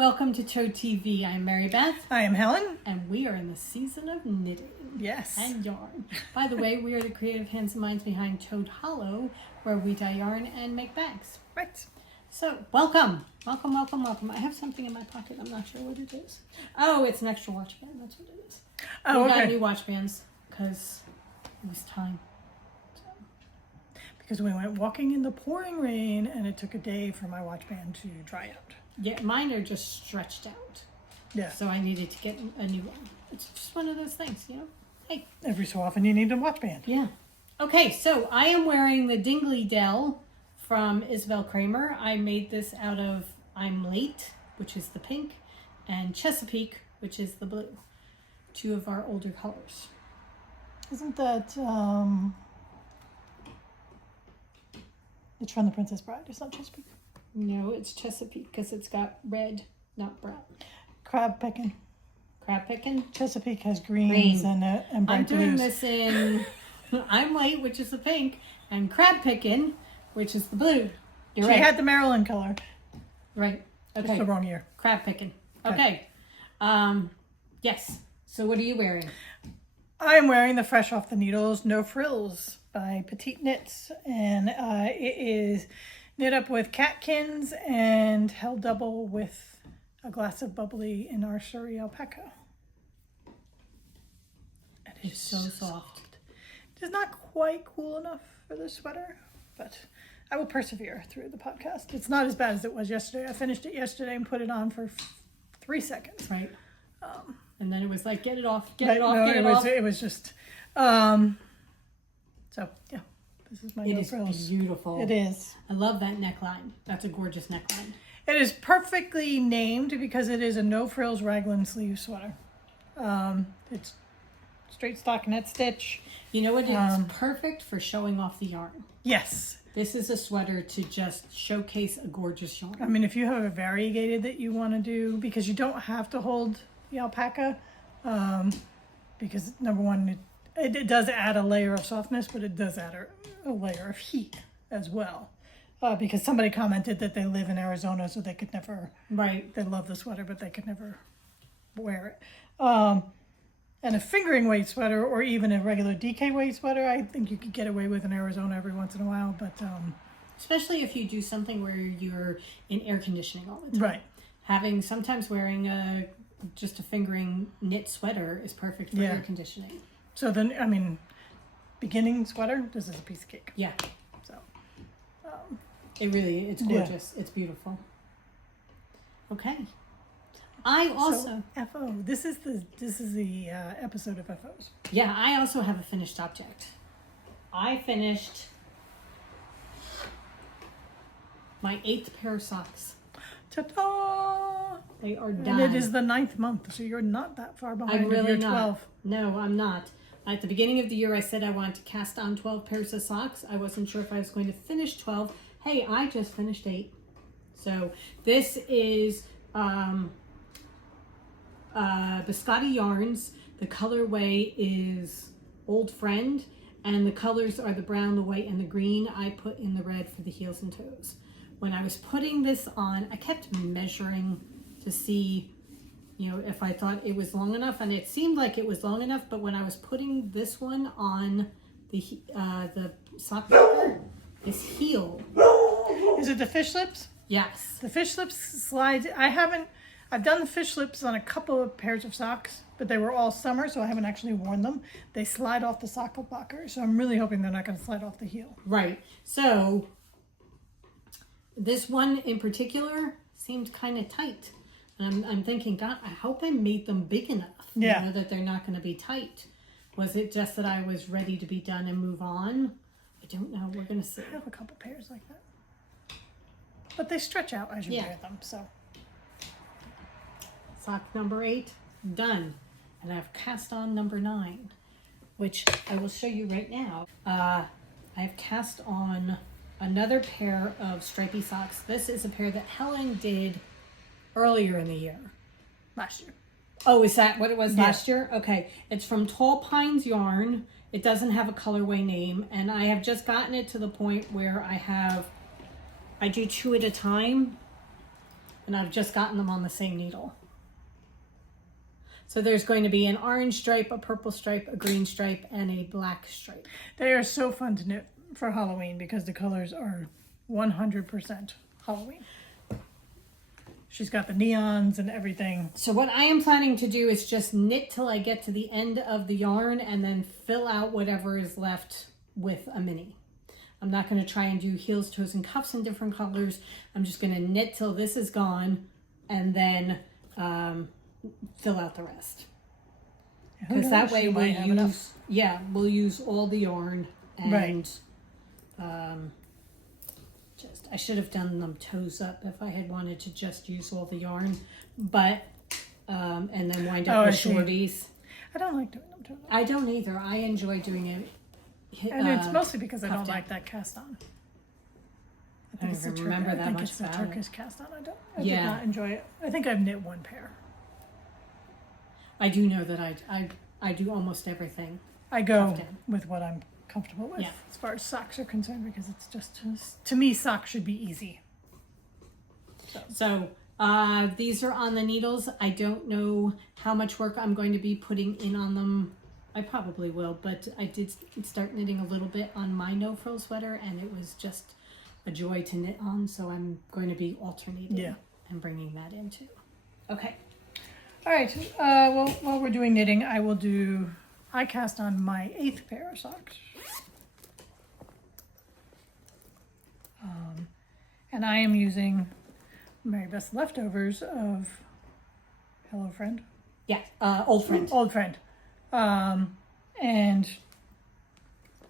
Welcome to Chode TV. I'm Mary Beth. I am Helen. And we are in the season of knitting. Yes. And yarn. By the way, we are the creative hands and minds behind Chode Hollow, where we dye yarn and make bags. Right. So, welcome. Welcome, welcome, welcome. I have something in my pocket. I'm not sure what it is. Oh, it's an extra watch band. That's what it is. Oh, we okay. got new watch bands because it was time. Because we went walking in the pouring rain and it took a day for my watch band to dry out. Yeah, mine are just stretched out. Yeah. So I needed to get a new one. It's just one of those things, you know? Hey. Every so often you need a watch band. Yeah. Okay, so I am wearing the Dingley Dell from Isabel Kramer. I made this out of I'm Late, which is the pink, and Chesapeake, which is the blue. Two of our older colors. Isn't that, it's from The Princess Bride. It's not Chesapeake. No, it's Chesapeake because it's got red, not brown. Crab picking. Crab picking? Chesapeake has greens and bright I'm doing blues. this in I'm Late, which is the pink, and Crab Picking, which is the blue. You're She right. had the Maryland color. Right. Okay. It's the wrong year. Crab picking. Okay. Yes. So what are you wearing? I am wearing the Fresh Off the Needles No Frills by Petite Knits, and it is knit up with catkins and held double with a glass of bubbly in our Surrey alpaca. And It's so soft. It is not quite cool enough for this sweater, but I will persevere through the podcast. It's not as bad as it was yesterday. I finished it yesterday and put it on for 3 seconds. Right. And then it was like, get it off, But it off, no, get it was, off. It was just, so yeah, this is my It no is frills. beautiful. It is. I love that neckline. That's a gorgeous neckline. It is perfectly named because it is a no frills raglan sleeve sweater. It's straight stockinette stitch. You know what? It's perfect for showing off the yarn. Yes. This is a sweater to just showcase a gorgeous yarn. I mean, if you have a variegated that you want to do, because you don't have to hold the alpaca, because number one, it does add a layer of softness, but it does add a layer of heat as well. Because somebody commented that they live in Arizona, so they could never, Right. they love the sweater, but they could never wear it. And a fingering weight sweater or even a regular DK weight sweater, I think you could get away with in Arizona every once in a while, but Especially if you do something where you're in air conditioning all the time. right. Sometimes wearing just a fingering knit sweater is perfect for air conditioning. So then, I mean, beginning sweater, this is a piece of cake. Yeah. So It's gorgeous. It's beautiful. Okay. I also, FO. This is the episode of FOs. yeah, I also have a finished object. I finished my 8th pair of socks. Ta-da! They are done. And it is the 9th month, so you're not that far behind. I'm really you're not. 12. No, I'm not. At the beginning of the year, I said I wanted to cast on 12 pairs of socks. I wasn't sure if I was going to finish 12. Hey, I just finished 8. So this is Biscotti Yarns. The colorway is Old Friend, and the colors are the brown, the white, and the green. I put in the red for the heels and toes. When I was putting this on, I kept measuring to see, you know, if I thought it was long enough, and it seemed like it was long enough, but when I was putting this one on the sock maker, this heel. Is it the fish lips? Yes. The fish lips slides. I've done the fish lips on a couple of pairs of socks, but they were all summer, so I haven't actually worn them. They slide off the sock blocker, so I'm really hoping they're not going to slide off the heel. Right. So this one in particular seemed kind of tight. And I'm thinking, God, I hope I made them big enough. Yeah. You know, that they're not going to be tight. Was it just that I was ready to be done and move on? I don't know. We're going to see. I have a couple pairs like that. But they stretch out as you wear them, so. Sock number 8, done. And I've cast on number 9, which I will show you right now. I've cast on another pair of stripy socks. This is a pair that Helen did earlier in the year. Last year. Oh, is that what it was last year? Okay. It's from Tall Pines Yarn. It doesn't have a colorway name, and I have just gotten it to the point where I do 2 at a time. and I've just gotten them on the same needle. So there's going to be an orange stripe, a purple stripe, a green stripe, and a black stripe. They are so fun to knit for Halloween because the colors are 100% Halloween. She's got the neons and everything. So what I am planning to do is just knit till I get to the end of the yarn and then fill out whatever is left with a mini. I'm not going to try and do heels, toes, and cuffs in different colors. I'm just going to knit till this is gone and then fill out the rest. Because that way we'll use all the yarn and I should have done them toes up if I had wanted to just use all the yarn, but and then wind up with shorties. I don't like doing them toes up. I don't either. I enjoy doing it. And it's mostly because I don't like that cast on. I don't even remember that much about it. I think it's the Turkish cast on. I did Yeah. not enjoy it. I think I've knit one pair. I do know that I do almost everything. I go with what I'm comfortable with as far as socks are concerned, because it's just, to me, socks should be easy. So these are on the needles. I don't know how much work I'm going to be putting in on them. I probably will, but I did start knitting a little bit on my no-frill sweater, and it was just a joy to knit on, so I'm going to be alternating and bringing that in too. Okay. All right, well, while we're doing knitting, I cast on my 8th pair of socks. And I am using Mary Beth's leftovers of Hello Friend. Yeah, Old Friend. Old Friend. And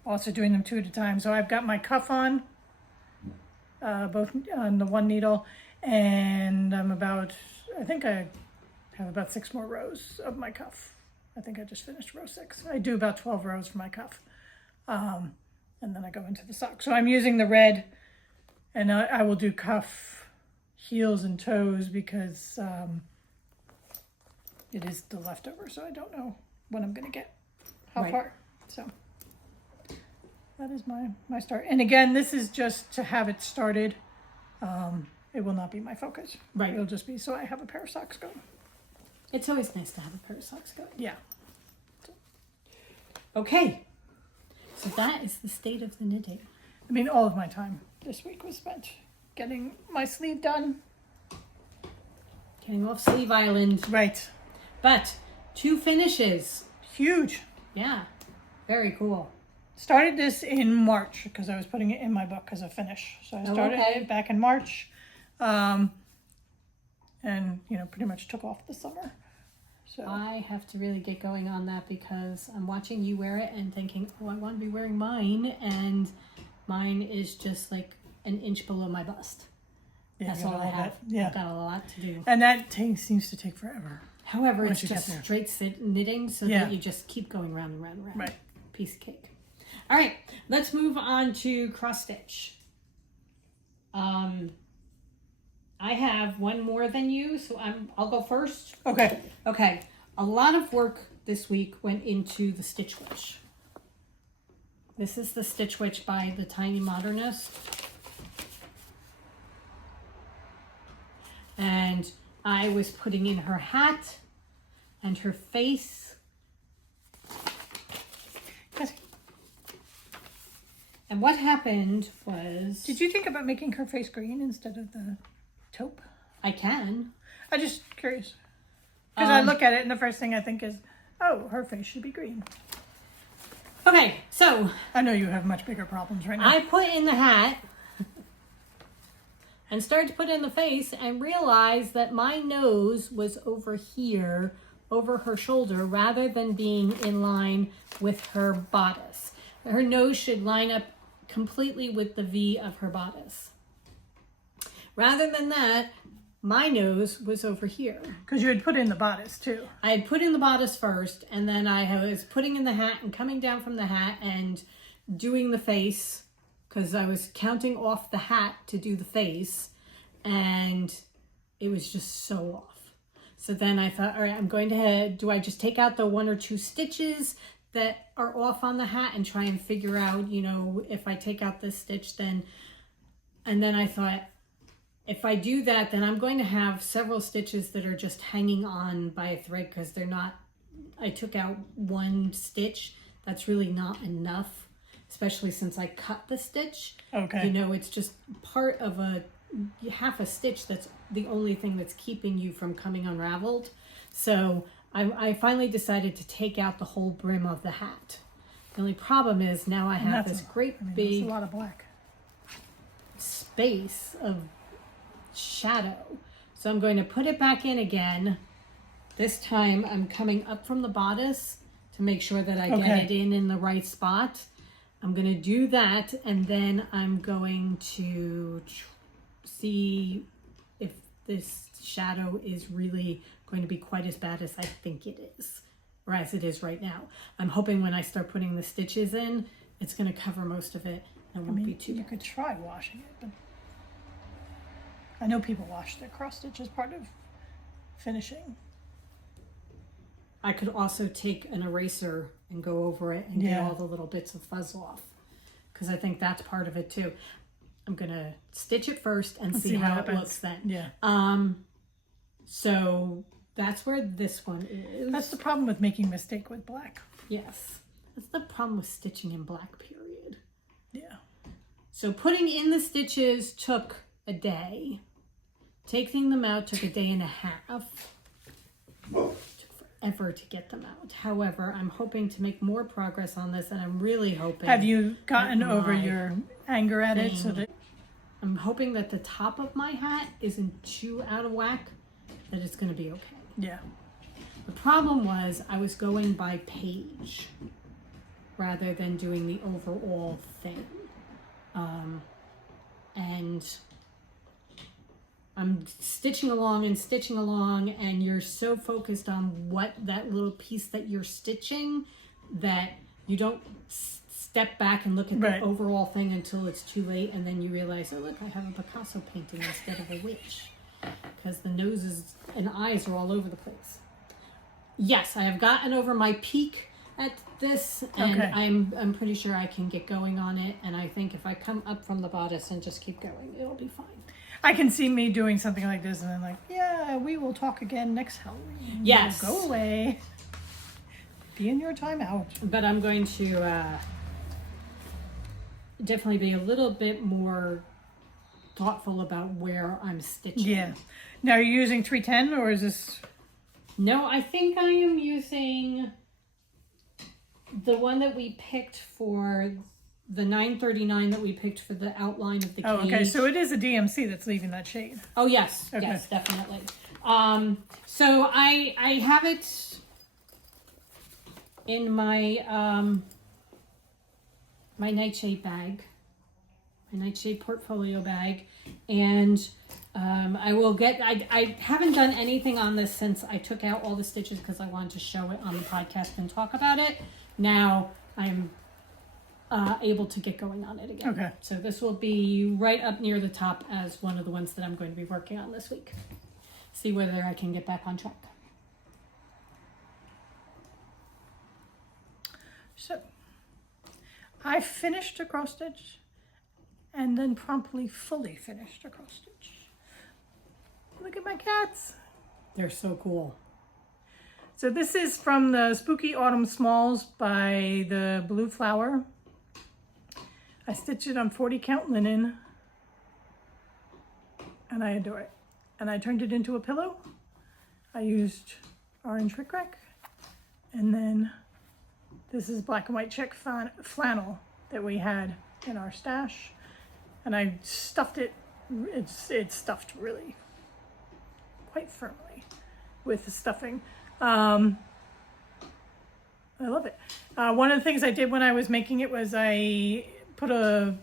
also doing them 2 at a time. So I've got my cuff on, both on the one needle, and I think I have about 6 more rows of my cuff. I think I just finished row 6. I do about 12 rows for my cuff. And then I go into the sock. So I'm using the red, and I will do cuff, heels, and toes because it is the leftover. So I don't know when I'm going to get how far. So that is my start. And again, this is just to have it started. It will not be my focus. Right. It'll just be so I have a pair of socks going. It's always nice to have a pair of socks going. Yeah. Okay. So that is the state of the knitting. I mean, all of my time this week was spent getting my sleeve done. Getting off Sleeve Island. Right. But 2 finishes. Huge. Yeah. Very cool. Started this in March because I was putting it in my book as a finish. So I started it back in March. And, pretty much took off the summer. So I have to really get going on that because I'm watching you wear it and thinking, oh, I want to be wearing mine. And mine is just like an inch below my bust. That's all I have. I've got a lot to do. And that seems to take forever. However, it's just straight knitting so that you just keep going round and round and round. Right. Piece of cake. All right, let's move on to cross stitch. I have one more than you, so I'll go first. Okay. Okay. A lot of work this week went into the Stitch Witch. This is the Stitch Witch by the Tiny Modernist. And I was putting in her hat and her face. And what happened was... Did you think about making her face green instead of the taupe? I can. I'm just curious. Because I look at it and the first thing I think is, oh, her face should be green. Okay, so... I know you have much bigger problems right now. I put in the hat and started to put in the face and realized that my nose was over here, over her shoulder, rather than being in line with her bodice. Her nose should line up completely with the V of her bodice. Rather than that, my nose was over here. Because you had put in the bodice too. I had put in the bodice first, and then I was putting in the hat and coming down from the hat and doing the face, because I was counting off the hat to do the face, and it was just so off. So then I thought, all right, do I just take out the 1 or 2 stitches that are off on the hat and try and figure out, if I take out this stitch, then, and then I thought, if I do that, then I'm going to have several stitches that are just hanging on by a thread because they're not, I took out one stitch. That's really not enough, especially since I cut the stitch. Okay. You know, it's just part of half a stitch that's the only thing that's keeping you from coming unraveled. So I finally decided to take out the whole brim of the hat. The only problem is now I have this great big a lot of black space of shadow. So I'm going to put it back in again. This time I'm coming up from the bodice to make sure that I get it in the right spot. I'm going to do that, and then I'm going to see if this shadow is really going to be quite as bad as I think it is, or as it is right now. I'm hoping when I start putting the stitches in, it's going to cover most of it. It won't be too bad. You could try washing it, but I know people wash their cross stitch as part of finishing. I could also take an eraser and go over it and get all the little bits of fuzz off, because I think that's part of it too. I'm gonna stitch it first and see how it looks then. Yeah. So that's where this one is. That's the problem with making mistake with black. Yes. That's the problem with stitching in black, period. Yeah. So putting in the stitches took a day. Taking them out took a day and a half. Took forever to get them out. However, I'm hoping to make more progress on this, and I'm really hoping. Have you gotten over your anger at it? So that I'm hoping that the top of my hat isn't too out of whack, that it's going to be okay. Yeah. The problem was I was going by page rather than doing the overall thing. And I'm stitching along, and you're so focused on what that little piece that you're stitching that you don't step back and look at the overall thing until it's too late, and then you realize, oh look, I have a Picasso painting instead of a witch, because the noses and eyes are all over the place. Yes, I have gotten over my peak at this, and I'm pretty sure I can get going on it, and I think if I come up from the bodice and just keep going, it'll be fine. I can see me doing something like this and then like, yeah, we will talk again next Halloween. Yes. Go away. Be in your time out. But I'm going to definitely be a little bit more thoughtful about where I'm stitching. Yeah. Now, are you using 310 or is this? No, I think I am using the one that we picked for the 939 that we picked for the outline of the cage. Oh, okay. So it is a DMC that's leaving that shade. Oh, yes. Okay. Yes, definitely. So I have it in my my nightshade bag, my nightshade portfolio bag, and I will get, I haven't done anything on this since I took out all the stitches because I wanted to show it on the podcast and talk about it. Now I'm able to get going on it again. Okay. So this will be right up near the top as one of the ones that I'm going to be working on this week. See whether I can get back on track. So I finished a cross stitch and then promptly fully finished a cross stitch. Look at my cats. They're so cool. So this is from the Spooky Autumn Smalls by the Blue Flower. I stitched it on 40 count linen and I adore it. And I turned it into a pillow. I used orange rickrack, and then this is black and white check flannel that we had in our stash, and I stuffed it. It's stuffed really quite firmly with the stuffing. I love it. One of the things I did when I was making it was I put a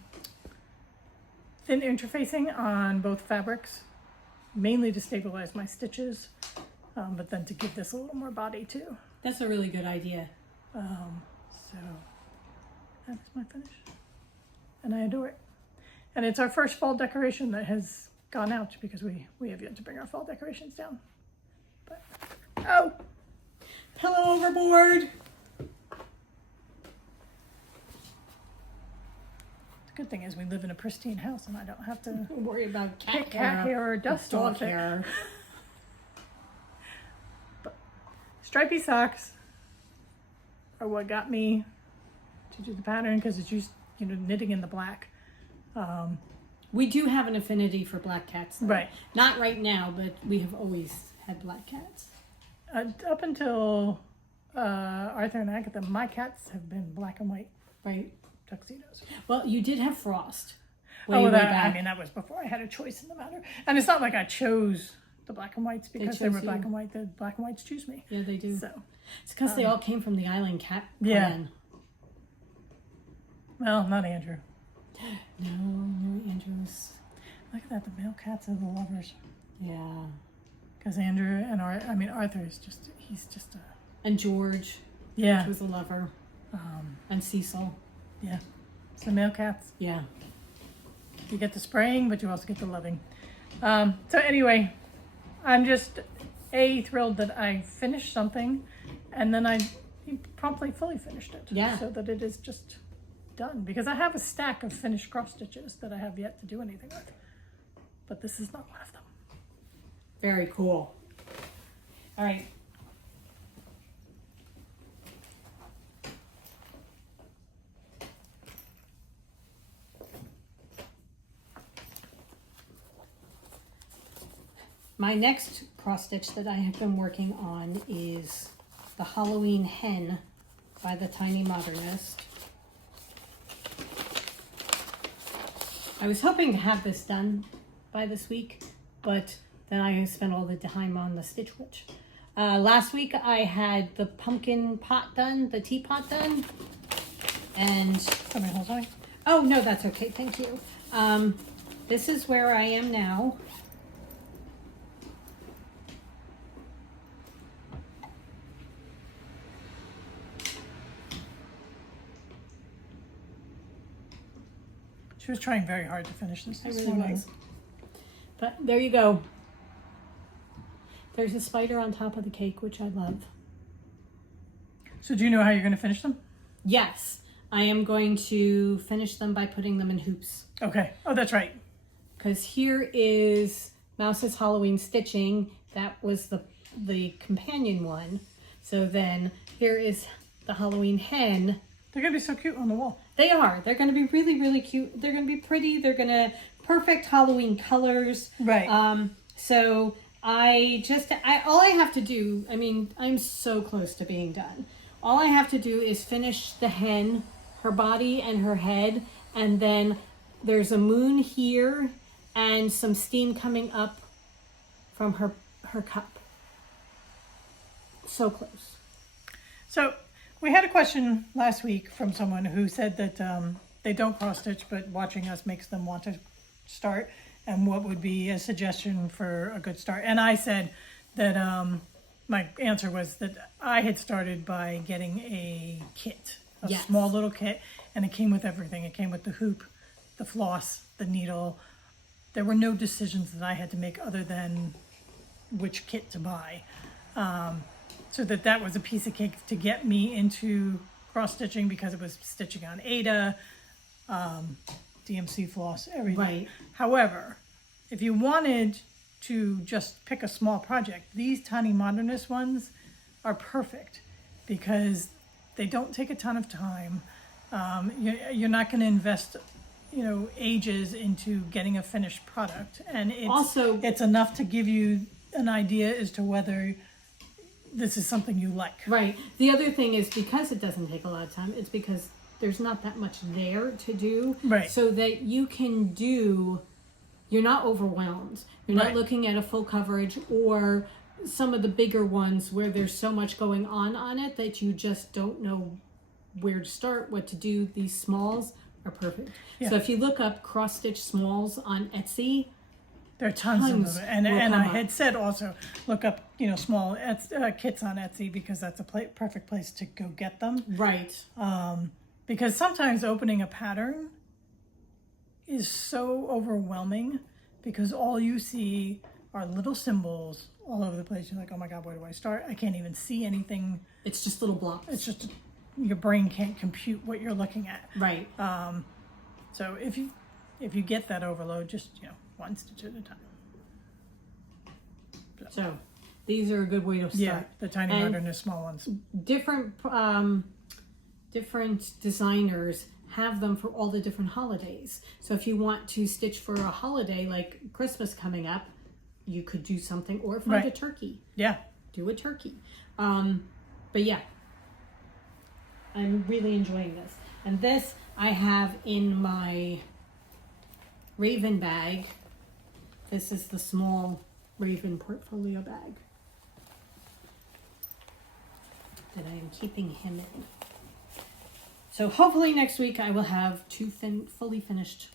thin interfacing on both fabrics, mainly to stabilize my stitches, but then to give this a little more body too. That's a really good idea. So that's my finish, and I adore it. And it's our first fall decoration that has gone out because we have yet to bring our fall decorations down. But oh, pillow overboard. Good thing is we live in a pristine house and I don't have to Don't worry about pick cat hair or dust dog off it. hair. Stripy socks are what got me to do the pattern because it's used, knitting in the black. We do have an affinity for black cats, though. Right. Not right now, but we have always had black cats. Up until Arthur and Agatha, my cats have been black and white Right. tuxedos. Well, you did have Frost. Way back. I mean, that was before I had a choice in the matter. And it's not like I chose the black and whites because they were black and white. The black and whites choose me. Yeah, they do. So, it's because they all came from the Island Cat Yeah. clan. well, not Andrew. No, Andrew's. Look at that. The male cats are the lovers. Yeah. Because Andrew and Arthur is just, he's just a, And George, yeah. who was a lover. And Cecil. Yeah. It's the male cats. Yeah. You get the spraying, but you also get the loving. So anyway, I'm just thrilled that I finished something, and then I promptly fully finished it. Yeah. So that it is just done, because I have a stack of finished cross stitches that I have yet to do anything with, but this is not one of them. Very cool. All right. My next cross stitch that I have been working on is the Halloween Hen by the Tiny Modernist. I was hoping to have this done by this week, but then I spent all the time on the Stitch Witch. Last week I had the pumpkin pot done, the teapot done, and... Somebody hold on. Oh, no, that's okay, thank you. This is where I am now. She was trying very hard to finish this I really morning. was. But there you go. There's a spider on top of the cake, which I love. So do you know how you're going to finish them? Yes, I am going to finish them by putting them in hoops. Okay. Oh, that's right. Because here is Mouse's Halloween Stitching. That was the companion one. So then here is the Halloween Hen. They're going to be so cute on the wall. They are. They're going to be really, really cute. They're going to be pretty. They're going to perfect Halloween colors. Right. So all I have to do, I mean, I'm so close to being done. All I have to do is finish the hen, her body and her head, and then there's a moon here and some steam coming up from her cup. So close. So we had a question last week from someone who said that they don't cross stitch, but watching us makes them want to start, and what would be a suggestion for a good start. And I said that my answer was that I had started by getting a kit, a Yes. small little kit, and it came with everything. It came with the hoop, the floss, the needle. There were no decisions that I had to make other than which kit to buy. So that was a piece of cake to get me into cross stitching, because it was stitching on Ada, DMC floss, everything. Right. However, if you wanted to just pick a small project, these Tiny Modernist ones are perfect because they don't take a ton of time. You're not going to invest, ages into getting a finished product, and it's enough to give you an idea as to whether this is something you like. Right. The other thing is, because it doesn't take a lot of time, it's because there's not that much there to do. Right. So that you can you're not overwhelmed. You're not Right. looking at a full coverage, or some of the bigger ones where there's so much going on it that you just don't know where to start, what to do. These smalls are perfect. Yeah. So if you look up cross stitch smalls on Etsy, There are tons of them. And will I come up. had said also, look up, small kits on Etsy, because that's a perfect place to go get them. right. Because sometimes opening a pattern is so overwhelming, because all you see are little symbols all over the place. You're like, oh my God, where do I start? I can't even see anything. It's just little blocks. It's just, your brain can't compute what you're looking at. Right. So if you get that overload, just, you know, one stitch at a time. So these are a good way to start. Yeah, the tiny And modern and small ones. Different designers have them for all the different holidays. So if you want to stitch for a holiday like Christmas coming up, you could do something, or find a turkey. Yeah. Do a turkey. But yeah, I'm really enjoying this. And this I have in my Raven bag. This is the small Raven portfolio bag that I am keeping him in. So hopefully next week I will have two fully finished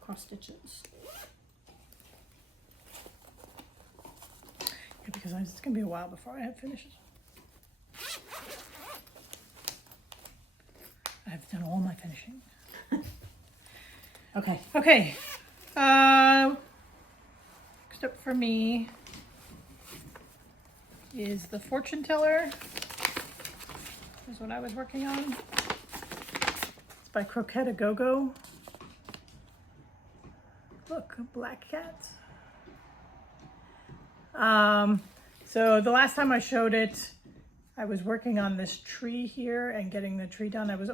cross stitches. Yeah, because it's going to be a while before I have finishes. I've done all my finishing. Okay. Okay. Next up for me is the fortune teller. Is what I was working on. It's by Croquette A Go-Go. Look, black cats. So the last time I showed it, I was working on this tree here and getting the tree done. I was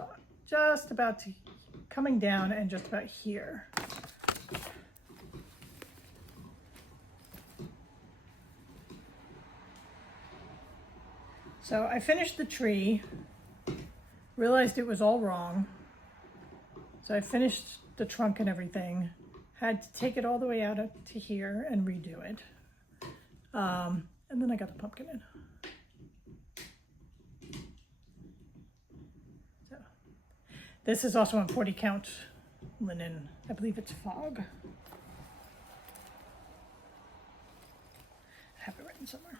just about to coming down and just about here. So I finished the tree, realized it was all wrong. So I finished the trunk and everything, had to take it all the way out up to here and redo it. And then I got the pumpkin in. So this is also on 40 count linen. I believe it's Fog. I have it written somewhere.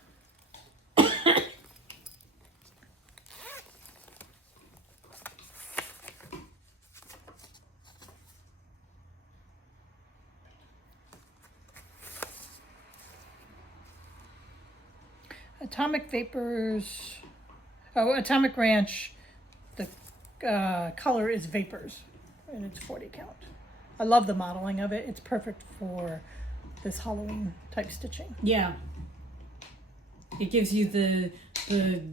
Atomic Vapors, Atomic Ranch, the color is Vapors, and it's 40 count. I love the modeling of it. It's perfect for this Halloween type stitching. Yeah. It gives you the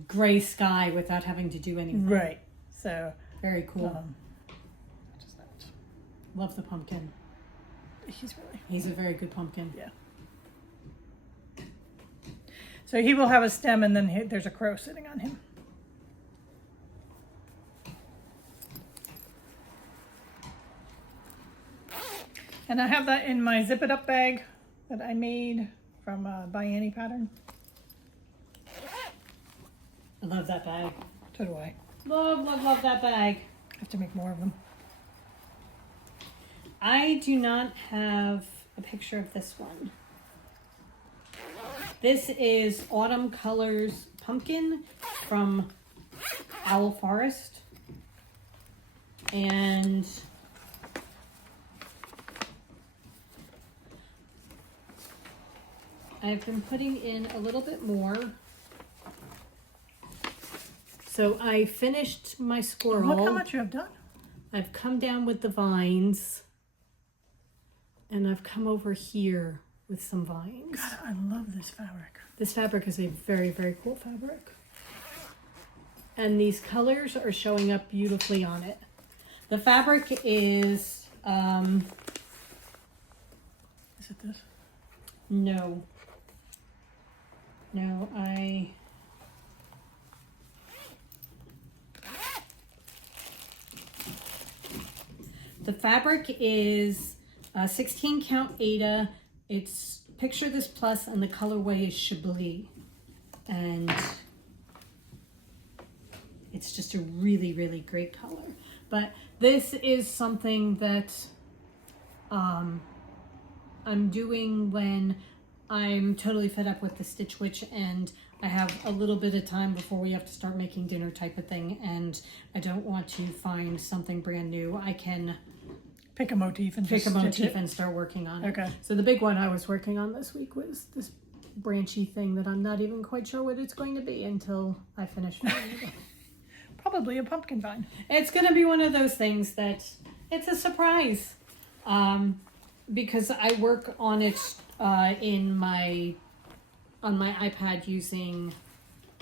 gray sky without having to do anything. Right. So very cool. Just that. Love the pumpkin. He's a very good pumpkin. Yeah. So he will have a stem, and then there's a crow sitting on him. And I have that in my Zip It Up bag that I made from By Annie pattern. I love that bag. So do I. Love, love, love that bag. I have to make more of them. I do not have a picture of this one. This is Autumn Colors Pumpkin from Owl Forest. And I've been putting in a little bit more. So I finished my squirrel. Look how much you have done. I've come down with the vines. And I've come over here with some vines. God, I love this fabric. This fabric is a very, very cool fabric. And these colors are showing up beautifully on it. The fabric is... Is it this? No. The fabric is 16 count Aida. It's Picture This Plus, and the colorway is Chablis. And it's just a really, really great color. But this is something that I'm doing when I'm totally fed up with the Stitch Witch and I have a little bit of time before we have to start making dinner type of thing, and I don't want to find something brand new. I can pick a motif and and start working on it. Okay. So the big one I was working on this week was this branchy thing that I'm not even quite sure what it's going to be until I finish. Probably a pumpkin vine. It's going to be one of those things that It's a surprise. Because I work on it on my iPad using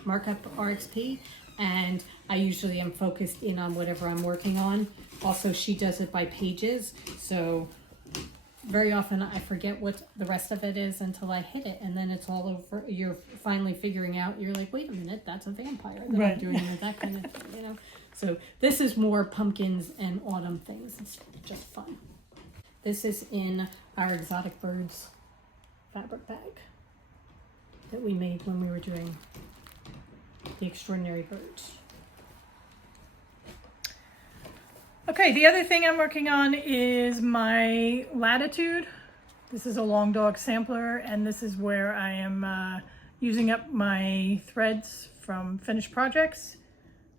Markup RXP, and I usually am focused in on whatever I'm working on. Also, she does it by pages, so very often I forget what the rest of it is until I hit it, and then it's all over. You're finally figuring out, you're like, wait a minute, that's a vampire that I'm doing with that kind of thing, you know? So this is more pumpkins and autumn things. It's just fun. This is in our exotic birds fabric bag that we made when we were doing the extraordinary birds. Okay, the other thing I'm working on is my latitude. This is a long dog sampler, and this is where I am using up my threads from finished projects.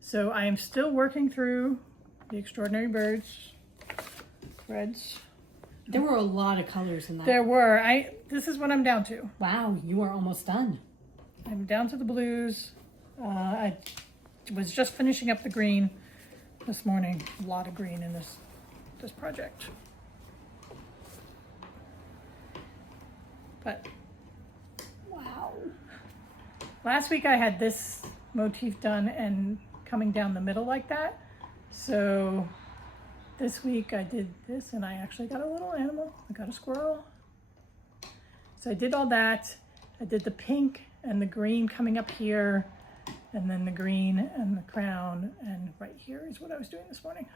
So I am still working through the extraordinary birds threads. There were a lot of colors in that. There were. This is what I'm down to. Wow, you are almost done. I'm down to the blues. I was just finishing up the green this morning. A lot of green in this project. But wow. Last week I had this motif done and coming down the middle like that. So this week I did this, and I actually got a little animal. I got a squirrel. So I did all that. I did the pink and the green coming up here, and then the green and the crown, and right here is what I was doing this morning.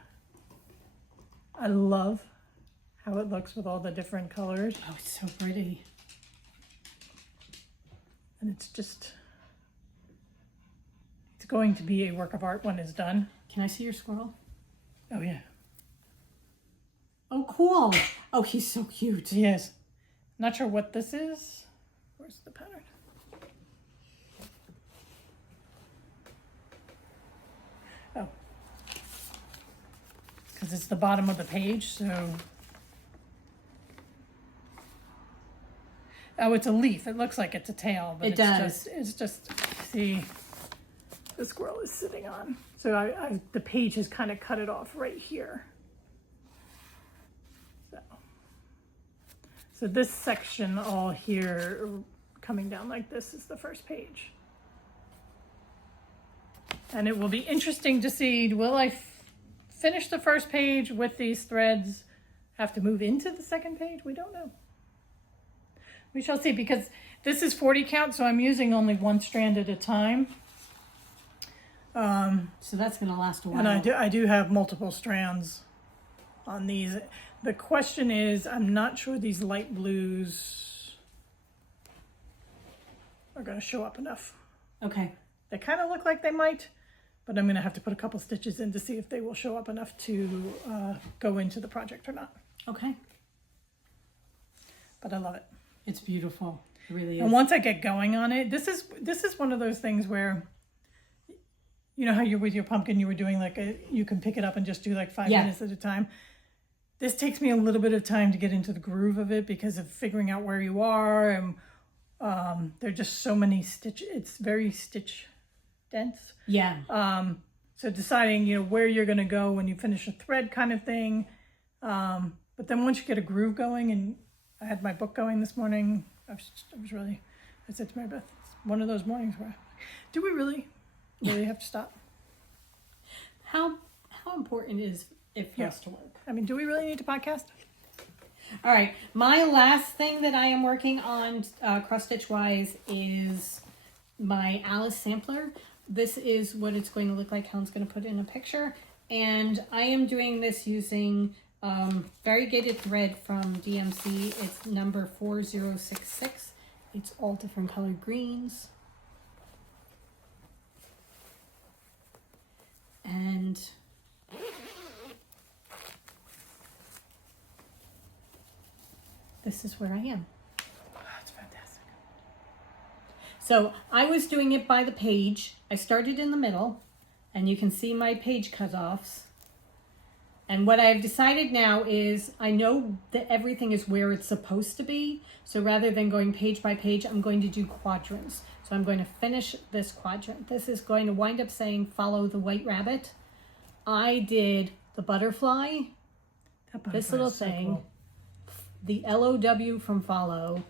I love how it looks with all the different colors. Oh, it's so pretty. And it's going to be a work of art when it's done. Can I see your squirrel? Oh yeah. Oh, cool. Oh, he's so cute. He is. Not sure what this is. Where's the pattern? Oh. Because it's the bottom of the page, so. Oh, it's a leaf. It looks like it's a tail, but it's just, see, the squirrel is sitting on. So the page has kind of cut it off right here. So this section all here coming down like this is the first page. And it will be interesting to see, will I finish the first page with these threads, have to move into the second page? We don't know. We shall see, because this is 40 count, so I'm using only one strand at a time. So that's going to last a while. And I do have multiple strands on these. The question is, I'm not sure these light blues are going to show up enough. Okay. They kind of look like they might, but I'm going to have to put a couple stitches in to see if they will show up enough to go into the project or not. Okay. But I love it. It's beautiful. It really is. And once I get going on it, this is one of those things where, you know how you're with your pumpkin, you were doing you can pick it up and just do like 5 minutes at a time. This takes me a little bit of time to get into the groove of it because of figuring out where you are, and there are just so many it's very stitch dense. Yeah. So deciding, where you're going to go when you finish a thread kind of thing. But then once you get a groove going, and I had my book going this morning, I said to Mary Beth, it's one of those mornings where, do we really have to stop? How important is it for us to work? I mean, do we really need to podcast? All right. My last thing that I am working on cross stitch wise is my Alice sampler. This is what it's going to look like. Helen's going to put in a picture. And I am doing this using variegated thread from DMC. It's number 4066. It's all different colored greens. And this is where I am. That's fantastic. So I was doing it by the page. I started in the middle, and you can see my page cutoffs. And what I've decided now is I know that everything is where it's supposed to be. So rather than going page by page, I'm going to do quadrants. So I'm going to finish this quadrant. This is going to wind up saying follow the white rabbit. I did the butterfly, That butterfly this little is so thing, cool. the LOW from follow,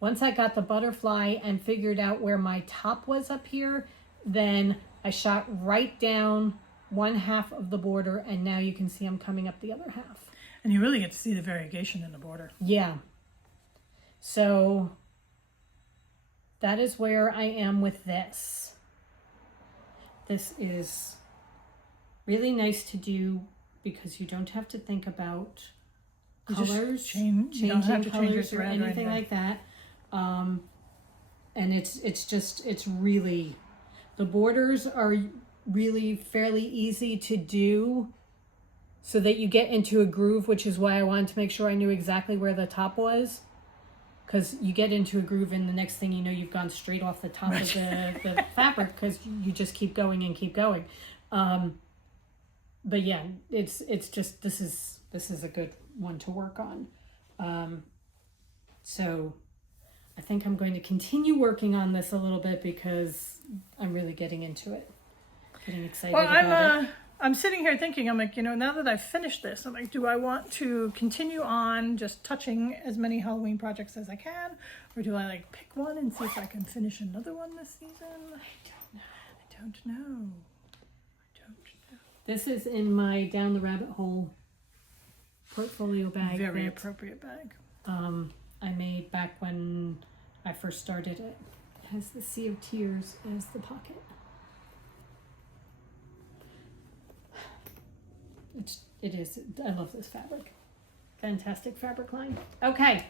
once I got the butterfly and figured out where my top was up here, then I shot right down one half of the border, and now you can see I'm coming up the other half. And you really get to see the variegation in the border. Yeah. So that is where I am with this. This is really nice to do because you don't have to think about You just colors, you don't have to change your colors or thread or anything anything. like that. And it's really, the borders are really fairly easy to do so that you get into a groove, which is why I wanted to make sure I knew exactly where the top was. Because you get into a groove and the next thing you know, you've gone straight off the top of the fabric because you just keep going and keep going. But yeah, it's just, this is a good one to work on. So I think I'm going to continue working on this a little bit because I'm really getting into it. Getting excited about it. I'm sitting here thinking, I'm like, now that I've finished this, I'm like, do I want to continue on just touching as many Halloween projects as I can? Or do I like pick one and see if I can finish another one this season? I don't know. This is in my Down the Rabbit Hole portfolio bag. Very that, appropriate bag. I made back when I first started it. It has the Sea of Tears as the pocket. It is. I love this fabric. Fantastic fabric line. Okay.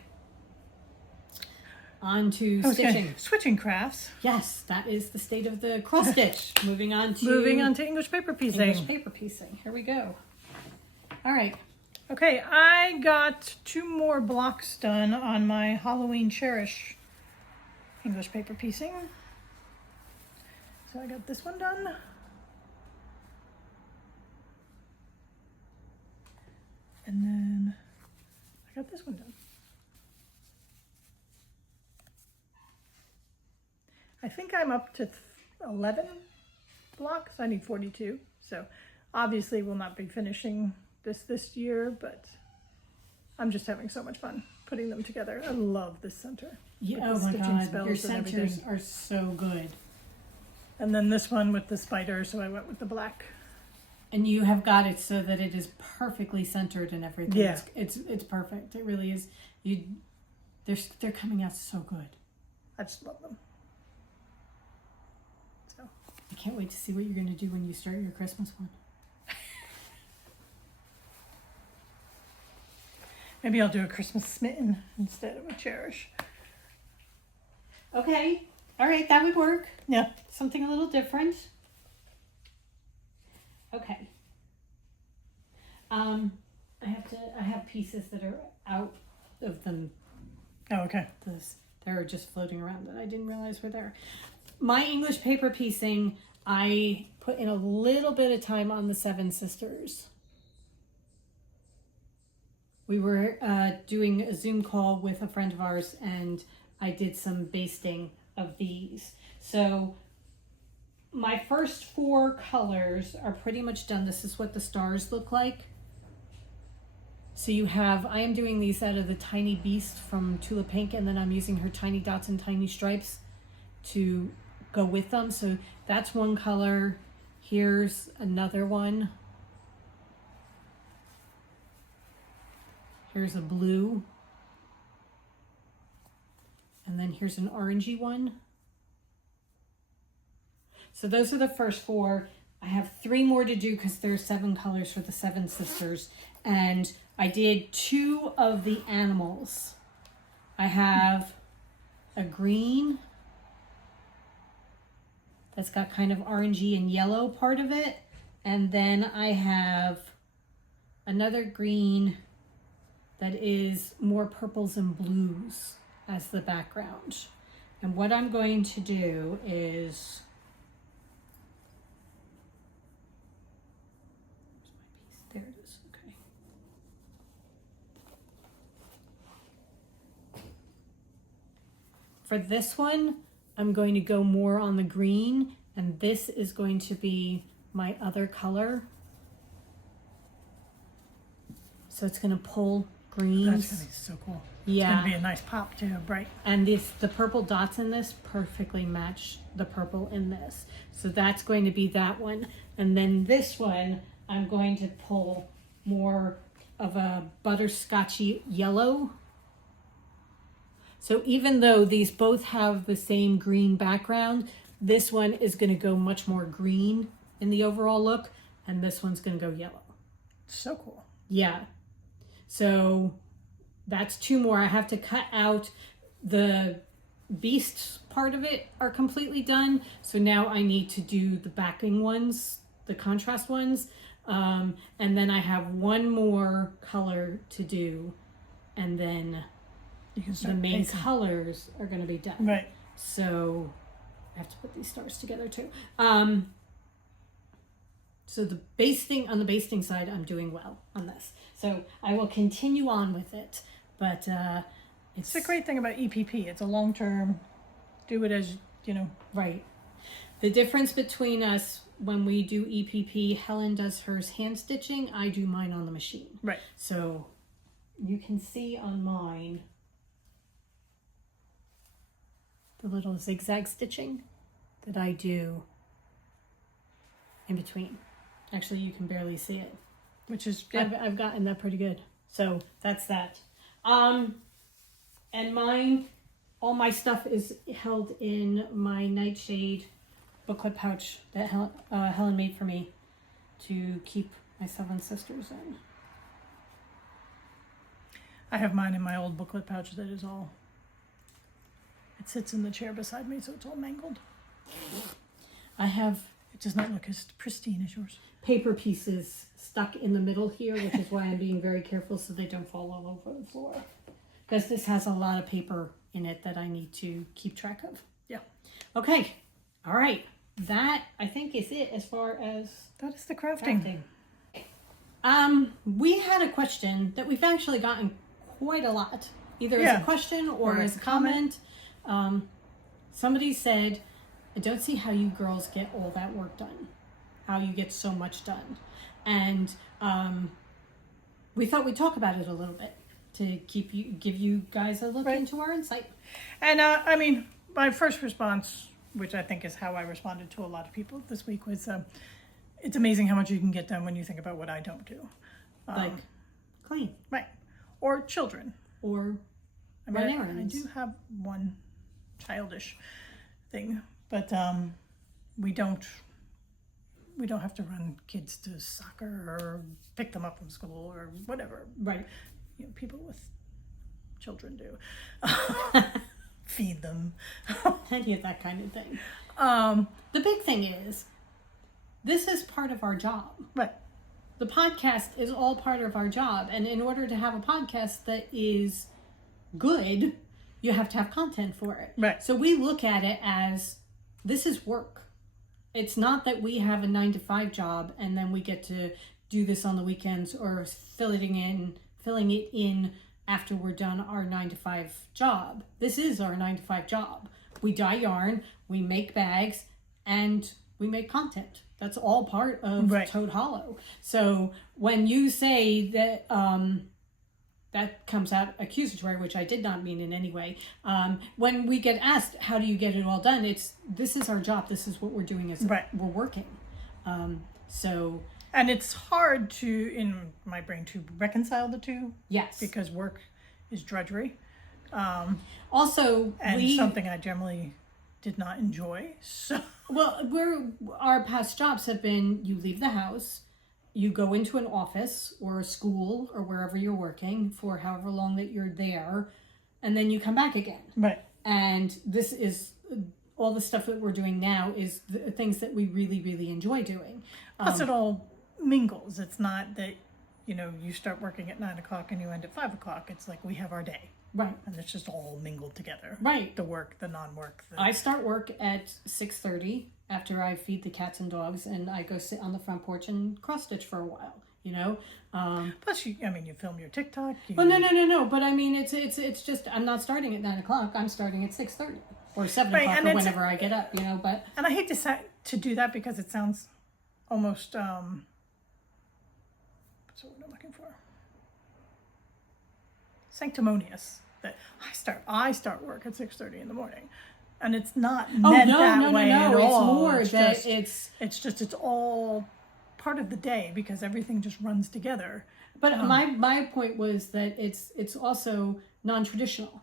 On to stitching. Switching crafts. Yes, that is the state of the cross stitch. Moving on to English paper piecing. English paper piecing. Here we go. All right. Okay, I got 2 more blocks done on my Halloween Cherish English paper piecing. So I got this one done. And then I got this one done. I think I'm up to 11 blocks. I need 42. So obviously we'll not be finishing this year, but I'm just having so much fun putting them together. I love this center. Yeah, oh my God, your centers are so good. And then this one with the spider, so I went with the black. And you have got it so that it is perfectly centered and everything. Yeah. It's perfect. It really is. They're coming out so good. I just love them. So I can't wait to see what you're going to do when you start your Christmas one. maybe I'll do a Christmas smitten instead of a cherish. Okay. All right, that would work. Yeah. Something a little different. Okay. I have pieces that are out of them. Oh, okay. They're just floating around that I didn't realize were there. My English paper piecing, I put in a little bit of time on the Seven Sisters. We were doing a Zoom call with a friend of ours, and I did some basting of these. So my first 4 colors are pretty much done. This is what the stars look like. So you have, I am doing these out of the Tiny Beast from Tula Pink, and then I'm using her Tiny Dots and Tiny Stripes to go with them. So that's one color. Here's another one. Here's a blue. And then here's an orangey one. So those are the first 4. I have 3 more to do because there's 7 colors for the Seven Sisters. And I did 2 of the animals. I have a green that's got kind of orangey and yellow part of it. And then I have another green that is more purples and blues as the background. And what I'm going to do is, there it is, okay. For this one, I'm going to go more on the green, and this is going to be my other color. So it's going to pull That's greens. gonna be so cool. Yeah. It's gonna be a nice pop too, bright. And the purple dots in this perfectly match the purple in this. So that's going to be that one. And then this one, I'm going to pull more of a butterscotchy yellow. So even though these both have the same green background, this one is going to go much more green in the overall look, and this one's going to go yellow. So cool. Yeah. So that's two more. I have to cut out the beasts part of it are completely done. So now I need to do the backing ones, the contrast ones. And then I have one more color to do. And then You can the start main pacing. colors are going to be done. Right. So I have to put these stars together too. So the basting, on the basting side, I'm doing well on this. So I will continue on with it. But It's the great thing about EPP. It's a long term. Do it as you know. right. The difference between us when we do EPP, Helen does hers hand stitching. I do mine on the machine. Right. So you can see on mine the little zigzag stitching that I do in between. Actually, you can barely see it. Which is I've gotten that pretty good. So that's that. And mine, all my stuff is held in my Nightshade booklet pouch that Helen made for me to keep my 7 sisters in. I have mine in my old booklet pouch that is all. It sits in the chair beside me, so it's all mangled. I have It does not look as pristine as yours. paper pieces stuck in the middle here, which is why I'm being very careful so they don't fall all over the floor. Because this has a lot of paper in it that I need to keep track of. Yeah. Okay. All right. That, I think, is it as far as That is the crafting. we had a question that we've actually gotten quite a lot, either as Yeah. a question or Or as a a comment. comment. Somebody said, I don't see how you girls get all that work done, how you get so much done. And we thought we'd talk about it a little bit to give you guys a look Right. into our insight. And I mean, my first response, which I think is how I responded to a lot of people this week, was it's amazing how much you can get done when you think about what I don't do. Like clean Right. Or children. or I mean, run I errands. do have one childish thing, but we don't have to run kids to soccer or pick them up from school or whatever. Right. You know, people with children do. Feed them. Any of that kind of thing. Um, The big thing is, this is part of our job. right. The podcast is all part of our job. And in order to have a podcast that is good, you have to have content for it. Right. So we look at it as, this is work. It's not that we have a 9-to-5 job and then we get to do this on the weekends or filling it in after we're done our 9-to-5 job. This is our 9-to-5 job. We dye yarn, we make bags, and we make content. That's all part of Right. Toad Hollow. So when you say that that comes out accusatory, which I did not mean in any way. When we get asked, how do you get it all done? This is our job. This is what we're doing as Right. we're working. So And it's hard to, in my brain, to reconcile the two yes. because work is drudgery. Also, And something I generally did not enjoy. So our past jobs have been, you leave the house, you go into an office or a school or wherever you're working for however long that you're there, and then you come back again. right. And this is all the stuff that we're doing now is the things that we really, really enjoy doing. Plus it all mingles. It's not that, you start working at 9:00 and you end at 5:00. It's like we have our day. Right. And it's just all mingled together. Right. The work, the non-work. I start work at 6:30 after I feed the cats and dogs, and I go sit on the front porch and cross stitch for a while. Plus, you film your TikTok. Well, no. But I mean, it's just I'm not starting at 9:00. I'm starting at 6:30 or 7:00 Right, and or it's- whenever I get up. But And I hate to do that because it sounds almost what's the word I'm looking for? sanctimonious that I start work at 6:30 in the morning, and it's not Oh, meant no, that no, way no, at no. all. It's more It's that just, it's all part of the day because everything just runs together. But my point was that it's also non-traditional.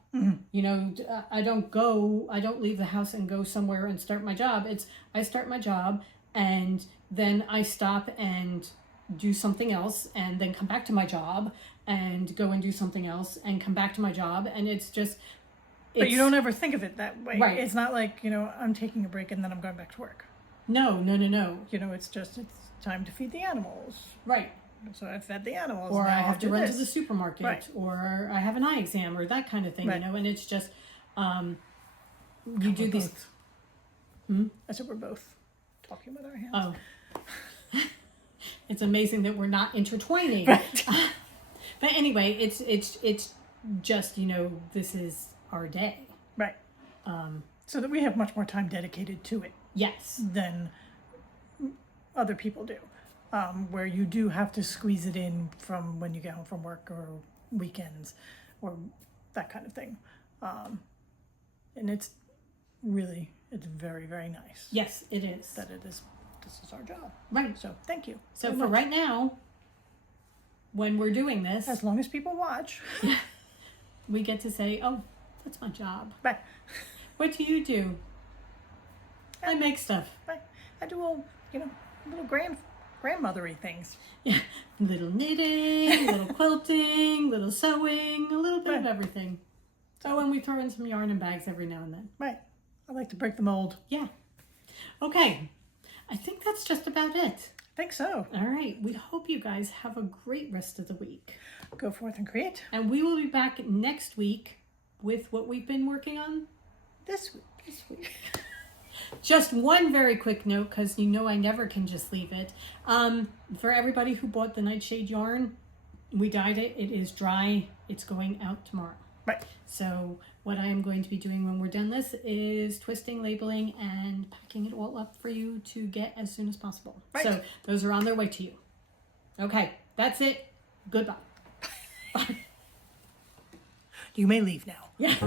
You know, I don't leave the house and go somewhere and start my job. I start my job and then I stop and do something else and then come back to my job and go and do something else and come back to my job, and it's just. But you don't ever think of it that way. Right. It's not like, I'm taking a break and then I'm going back to work. No. It's time to feed the animals. Right. So I fed the animals. Or now I have to do run this. to the supermarket, Right. or I have an eye exam, or that kind of thing, Right. and it's just, you do these. I said we're both talking with our hands. Oh, it's amazing that we're not intertwining. But anyway, it's just, this is our day. Right. So that we have much more time dedicated to it Yes. than other people do. Where you do have to squeeze it in from when you get home from work or weekends or that kind of thing. And it's very, very nice Yes, it is. that this is our job. Right. So thank you. So very for much. right now, when we're doing this, As long as people watch. we get to say, oh, that's my job. Bye. What do you do? I make stuff. Bye. I do all, little grandmothery things. Yeah, little knitting, little quilting, little sewing, a little bit of Right. everything. Oh, and we throw in some yarn and bags every now and then. Right. I like to break the mold. Yeah. Okay. I think that's just about it. I think so. All right. We hope you guys have a great rest of the week. Go forth and create And we will be back next week with what we've been working on this week. this week. Just one very quick note, because I never can just leave it. For everybody who bought the Nightshade yarn, we dyed it. It is dry. It's going out tomorrow. Right. So what I am going to be doing when we're done this is twisting, labeling, and packing it all up for you to get as soon as possible. Right. So those are on their way to you. Okay, that's it. Goodbye. Bye. You may leave now. Yes.